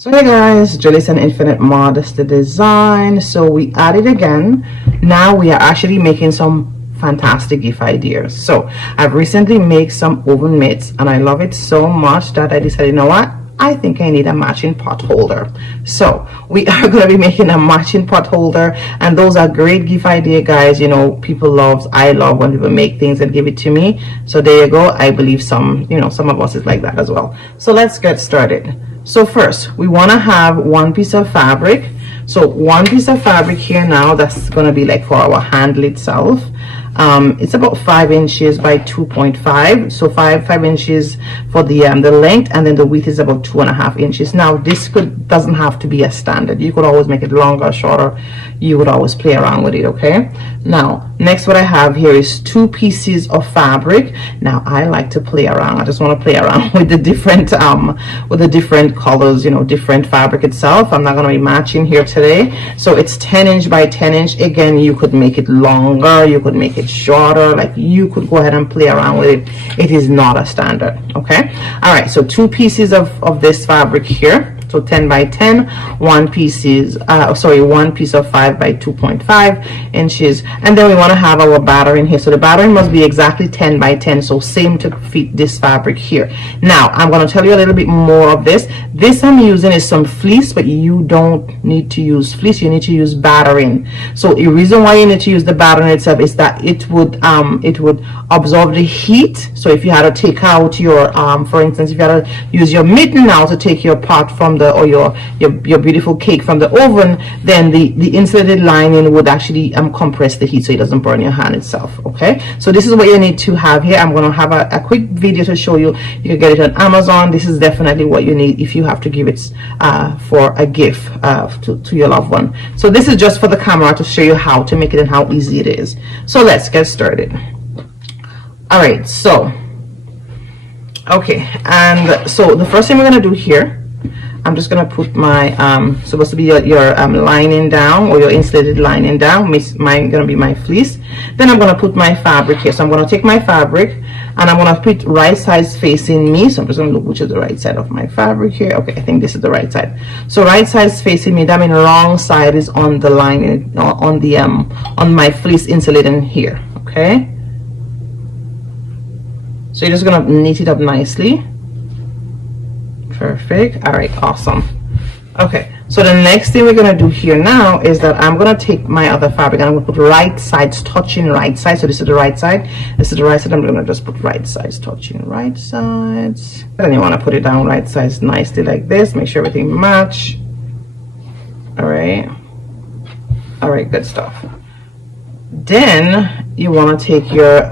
So hey guys, Gellis and Infinite Modesty Design. So we added again. Now we are actually making some fantastic gift ideas. So I've recently made some oven mitts and I love it so much that I decided, you know what? I think I need a matching pot holder. So we are going to be making a matching pot holder, and those are great gift idea, guys. You know, I love when people make things and give it to me. So there you go. I believe some of us is like that as well. So let's get started. So first we want to have one piece of fabric. So one piece of fabric here now, that's going to be like for our handle itself. It's about 5 inches by 2.5, so five inches for the length, and then the width is about 2.5 inches. Now this doesn't have to be a standard. You could always make it longer or shorter. You would always play around with it. Okay, now next what I have here is 2 pieces of fabric. Now I like to play around. I just want to play around with the different colors, you know, different fabric itself. I'm not going to be matching here today. So it's 10 inch by 10 inch. Again, you could make it longer, you could make it shorter, like you could go ahead and play around with it. It is not a standard. Okay, all right, so 2 pieces of this fabric here, so 10 by 10, one piece of 5 by 2.5 inches, and then we want to have our battering here. So the battering must be exactly 10 by 10, so same to fit this fabric here. Now I'm going to tell you a little bit more of this. This I'm using is some fleece, but you don't need to use fleece. You need to use battering. So the reason why you need to use the battering itself is that it would absorb the heat. So if you had to take out your for instance, if you had to use your mitten now to take your pot from or your beautiful cake from the oven, then the insulated lining would actually compress the heat so it doesn't burn your hand itself. Okay, so this is what you need to have here. I'm going to have a quick video to show you. You can get it on Amazon. This is definitely what you need if you have to give it for a gift to your loved one. So this is just for the camera to show you how to make it and how easy it is. So let's get started. All right, so okay, and so the first thing we're going to do here, I'm just going to put my supposed to be your lining down, or your insulated lining down. Mine going to be my fleece. Then I'm going to put my fabric here. So I'm going to take my fabric and I'm going to put right sides facing me. So I'm just going to look which is the right side of my fabric here. Okay, I think this is the right side. So right sides facing me, that means wrong side is on the lining, on my fleece insulating here. Okay, so you're just going to knit it up nicely. Perfect. All right, awesome. Okay, so the next thing we're going to do here now is that I'm going to take my other fabric and I'm going to put right sides touching right side. So this is the right side, this is the right side. I'm going to just put right sides touching right sides, and then you want to put it down right sides nicely like this. Make sure everything match. All right, good stuff. Then you want to take your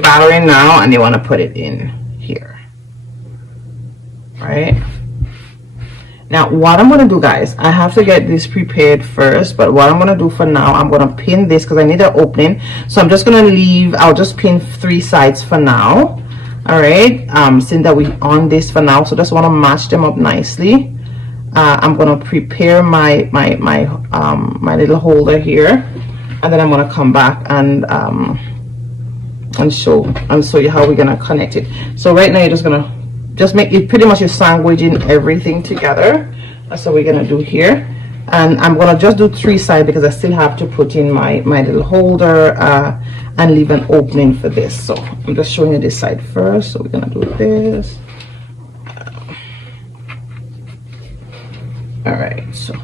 battering now and you want to put it in here. Right now, what I'm going to do, guys, I have to get this prepared first, but what I'm going to do for now, I'm going to pin this because I need an opening. So I'm just going to leave, I'll just pin 3 sides for now. All right, since that we on this for now, so just want to match them up nicely. I'm going to prepare my little holder here, and then I'm going to come back and show you how we're going to connect it. So right now you're just going to make it pretty much, you're sandwiching everything together. That's what we're gonna do here, and I'm gonna just do 3 sides because I still have to put in my little holder and leave an opening for this. So I'm just showing you this side first. So we're gonna do this. All right, so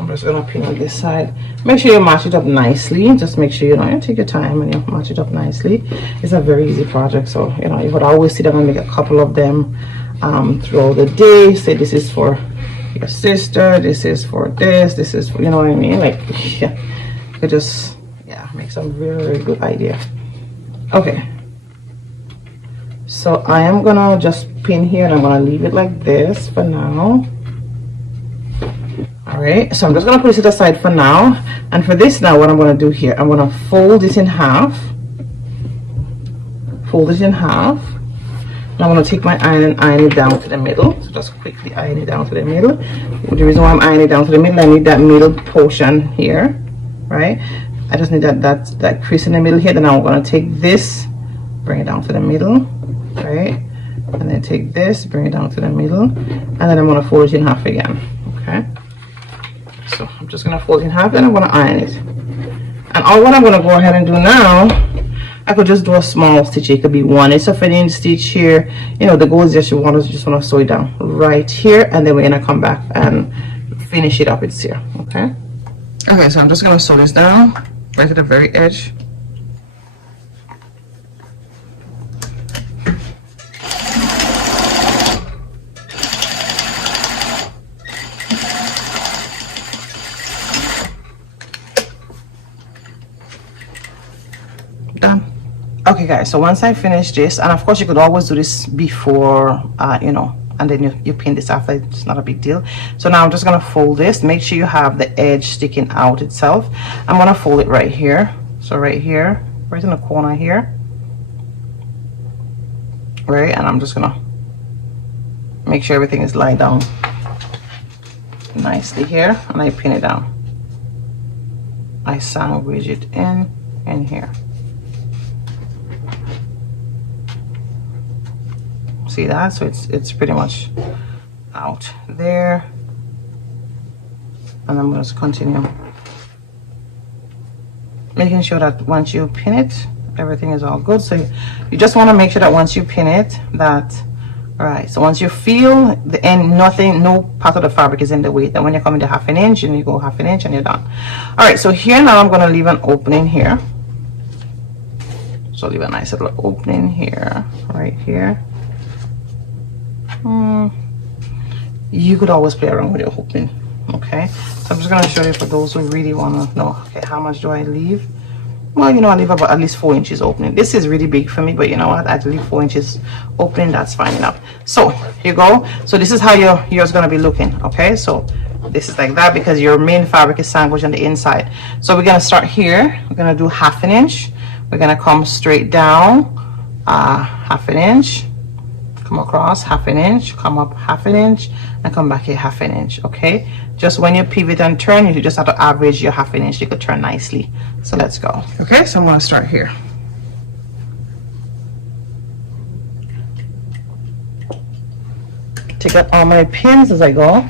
I'm just gonna pin on this side. Make sure you match it up nicely. Just make sure you take your time and you match it up nicely. It's a very easy project, so you could always sit down and make a couple of them throughout the day. Say this is for your sister, this is for this is for, you know what I mean, like, yeah, you could just make some very, very good idea. Okay, so I am gonna just pin here and I'm gonna leave it like this for now. All right, so I'm just going to put it aside for now, and for this now, what I'm going to do here, I'm going to fold it in half, and I'm going to take my iron and iron it down to the middle. So just quickly iron it down to the middle. The reason why I'm ironing it down to the middle, I need that middle portion here, right? I just need that crease in the middle here. Then I'm going to take this, bring it down to the middle, right? and then take this, bring it down to the middle, and then I'm going to fold it in half again. Okay, so I'm just going to fold it in half and I'm going to iron it. And all what I'm going to go ahead and do now, I could just do a small stitch. It could be 1/8 of an inch stitch here. You know, the goal is just you want to just want to sew it down right here, and then we're going to come back and finish it up. It's here. Okay, so I'm just going to sew this down right to the very edge. Done. Okay guys, so once I finish this, and of course you could always do this before you know, and then you pin this after. It's not a big deal. So now I'm just gonna fold this. Make sure you have the edge sticking out itself. I'm gonna fold it right here, so right here, right in the corner here, right, and I'm just gonna make sure everything is laid down nicely here, and I pin it down. I sandwich it in here. See that? So it's pretty much out there, and I'm going to continue making sure that once you pin it, everything is all good. So you just want to make sure that once you pin it, that all right, so once you feel the end, no part of the fabric is in the way, then when you're coming to 1/2 inch, and you go 1/2 inch and you're done. All right, so here now I'm going to leave an opening here. So leave a nice little opening here, right here. You could always play around with your opening. Okay, so I'm just going to show you for those who really want to know, okay, how much do I leave? Well, you know, I leave about at least 4 inches opening. This is really big for me, but you know what, I leave 4 inches opening. That's fine enough. So here you go. So this is how yours going to be looking. Okay, so this is like that because your main fabric is sandwiched on the inside. So we're going to start here. We're going to do 1/2 inch. We're going to come straight down 1/2 inch, come across 1/2 inch, come up 1/2 inch, and come back here 1/2 inch. Okay, just when you pivot and turn, you just have to average your 1/2 inch. You could turn nicely. So let's go. Okay, so I'm going to start here. Take out all my pins as I go.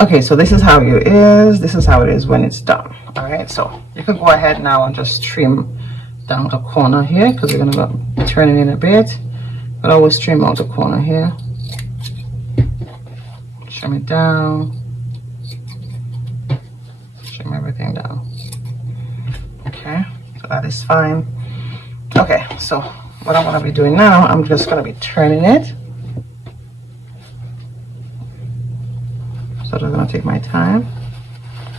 Okay, so this is how it is. This is how it is when it's done. All right, so you can go ahead now and just trim down the corner here because we're gonna go turn it in a bit. But always trim out the corner here. Trim it down. Trim everything down. Okay, so that is fine. Okay, so what I'm gonna be doing now, I'm just gonna be turning it. So I'm gonna take my time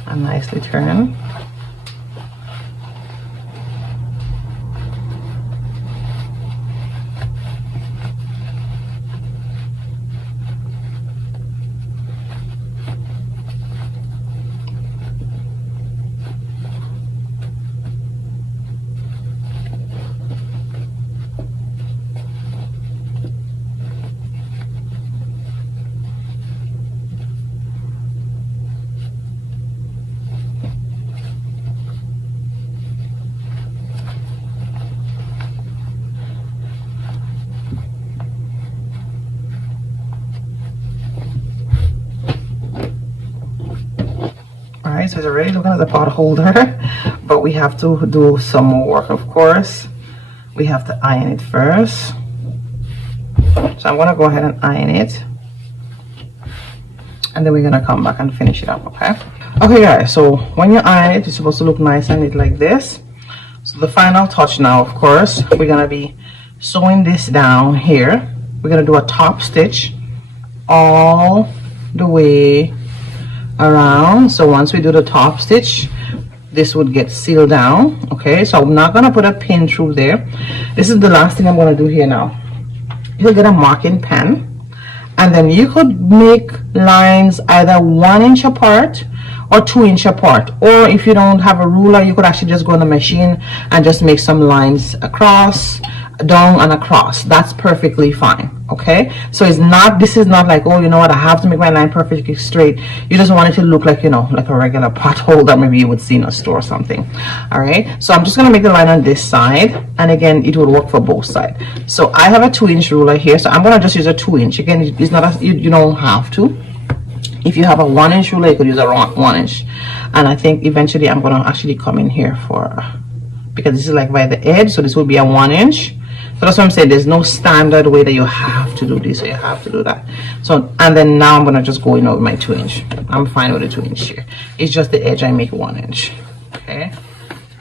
and nicely turn. So it's already looking at the pot holder, but we have to do some more work. Of course, we have to iron it first. So I'm gonna go ahead and iron it, and then we're gonna come back and finish it up. Okay guys, so when you iron it, it's supposed to look nice and neat like this. So the final touch now, of course, we're gonna be sewing this down here. We're gonna do a top stitch all the way around. So once we do the top stitch, this would get sealed down. Okay, so I'm not gonna put a pin through there. This is the last thing I'm gonna do here now. You'll get a marking pen, and then you could make lines either 1 inch apart or 2 inch apart, or if you don't have a ruler, you could actually just go on the machine and just make some lines across, down and across. That's perfectly fine. Okay, so it's not, this is not like, oh, you know what, I have to make my line perfectly straight. You just want it to look like, you know, like a regular pot holder maybe you would see in a store or something. All right, so I'm just gonna make the line on this side, and again it will work for both sides. So I have a 2 inch ruler here, so I'm gonna just use a 2 inch. Again, it's not a, you don't have to. If you have a 1 inch ruler, you could use a 1 inch. And I think eventually I'm gonna actually come in here for, because this is like by the edge, so this will be a 1 inch. So that's what I'm saying, there's no standard way that you have to do this or you have to do that. So, and then now I'm gonna just go in over my 2 inch. I'm fine with the 2 inch here. It's just the edge I make 1 inch. Okay,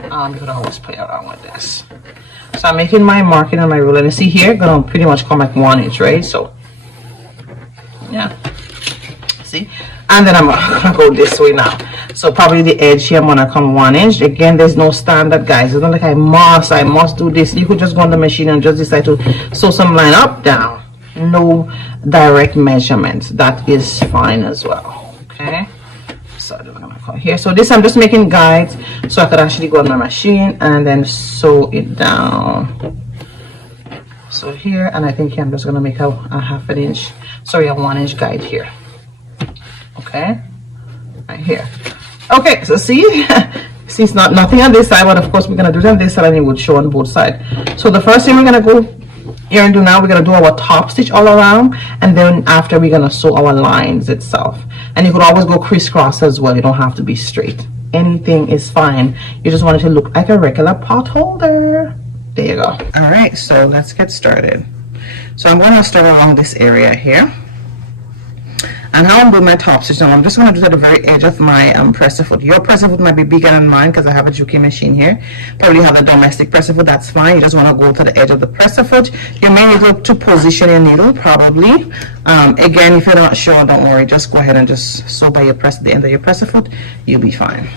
you could always play around with this. So I'm making my marking on my ruler, and you see here, gonna pretty much come like 1 inch, right? So yeah, see, and then I'm gonna go this way now. So probably the edge here, I'm gonna come 1 inch. Again, there's no standard, guys. It's not like I must do this. You could just go on the machine and just decide to sew some line up, down. No direct measurements. That is fine as well. Okay, so I'm gonna come here. So this, I'm just making guides so I could actually go on the machine and then sew it down. So here, and I think here I'm just gonna make a half an inch, sorry, a 1 inch guide here. Okay, right here. Okay, so see, see, it's not nothing on this side, but of course we're gonna do it on this side and it would show on both sides. So the first thing we're gonna go here and do now, we're gonna do our top stitch all around, and then after we're gonna sew our lines itself. And you could always go crisscross as well. You don't have to be straight. Anything is fine. You just want it to look like a regular pot holder. There you go. All right, so let's get started. So I'm gonna start along this area here. And how I'm doing my top stitch now, I'm just going to do it at the very edge of my presser foot. Your presser foot might be bigger than mine because I have a Juki machine here. Probably have a domestic presser foot, that's fine. You just want to go to the edge of the presser foot. You may need to position your needle, probably. Again, if you're not sure, don't worry. Just go ahead and just sew by your press, the end of your presser foot. You'll be fine.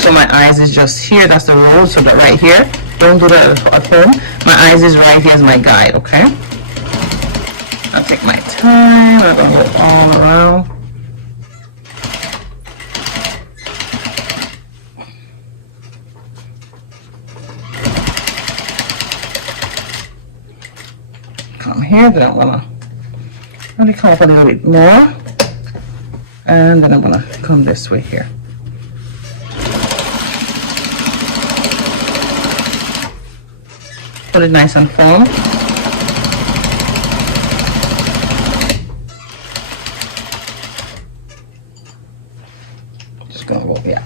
So my eyes is just here. That's the roll. So that right here. Don't do that at home. My eyes is right here as my guide, okay? I'll take my time, I'm gonna go all around. Come here, then I'm gonna really come up a little bit more. And then I'm gonna come this way here. Put it nice and firm. Yeah.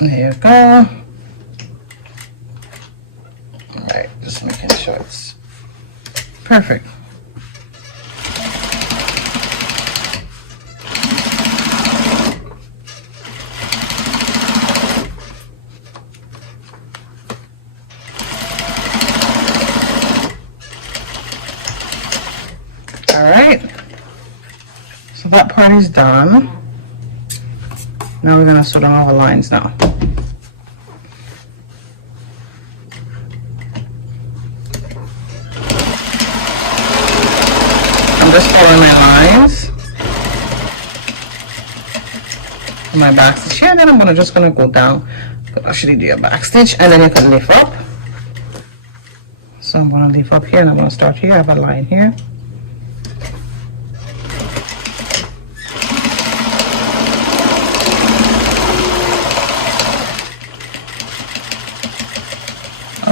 There you go. All right, just making sure it's perfect. That part is done. Now we're gonna sew down all the lines now. I'm just following my lines. My back stitch here, and then I'm just gonna go down. Actually do a back stitch, and then you can lift up. So I'm gonna lift up here, and I'm gonna start here. I have a line here.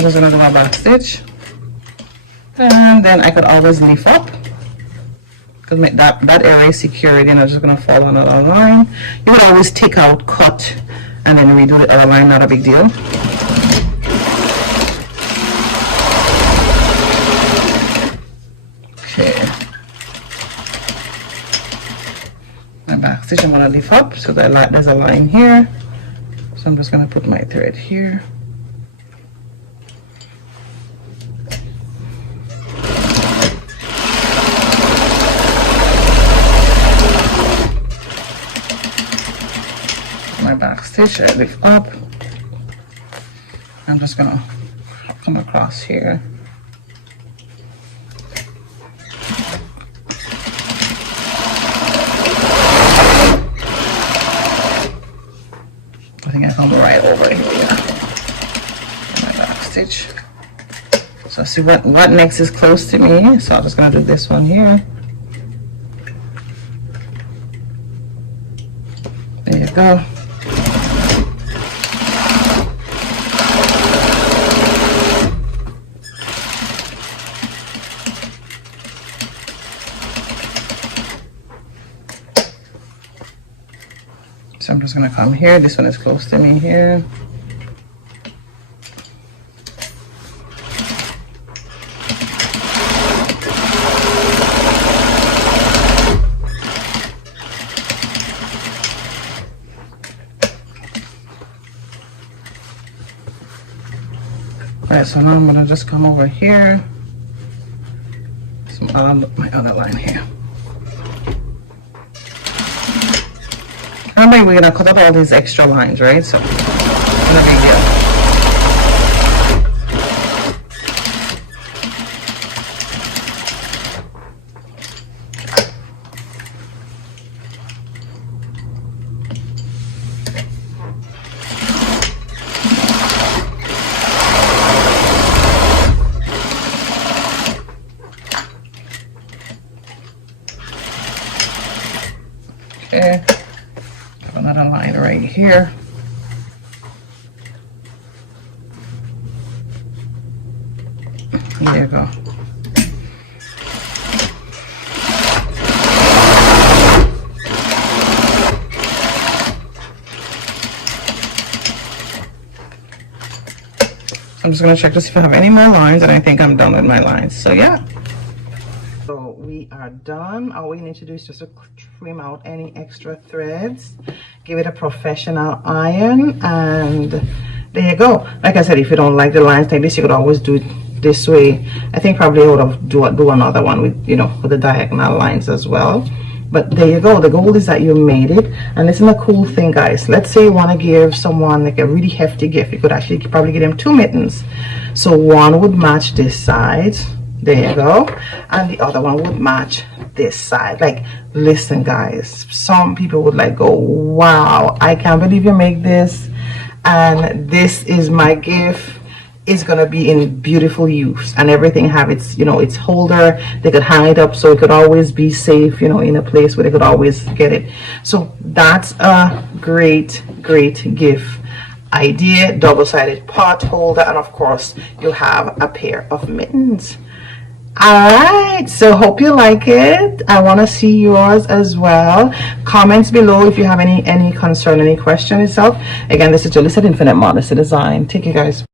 I'm just gonna do my back stitch, and then I could always lift up because that area is secured, and I'm just gonna follow another line. You could always take out, cut, and then redo the other line, not a big deal. Okay. My back stitch, I'm gonna lift up so that there's a line here. So I'm just gonna put my thread here. My back stitch, I lift up. I'm just gonna come across here. I think I come right over here. My back stitch. So see what next is close to me. So I'm just gonna do this one here. There you go. So I'm just gonna come here. This one is close to me here. Alright, so now I'm gonna just come over here. My other line here. Remember, we're gonna cut out all these extra lines, right? So, no big deal. Okay. Another line right here. There you go. I'm just going to check to see if I have any more lines, and I think I'm done with my lines. So yeah. So we are done. All we need to do is just to trim out any extra threads, give it a professional iron, and there you go. Like I said, if you don't like the lines like this, you could always do it this way. I think probably I would have do another one with, you know, with the diagonal lines as well. But there you go. The goal is that you made it. And listen, a cool thing, guys. Let's say you want to give someone like a really hefty gift. You could actually probably give them 2 mittens. So one would match this side. There you go. And the other one would match this side. Like, listen, guys, some people would like go, wow, I can't believe you make this, and this is my gift. It's gonna be in beautiful use, and everything have its, you know, its holder. They could hang it up so it could always be safe, you know, in a place where they could always get it. So that's a great gift idea. Double-sided pot holder, and of course you have a pair of mittens. All right, so hope you like it. I want to see yours as well. Comments below if you have any concern, any question itself. Again, this is Gellis at Infinite Modesty Design. Take care, guys.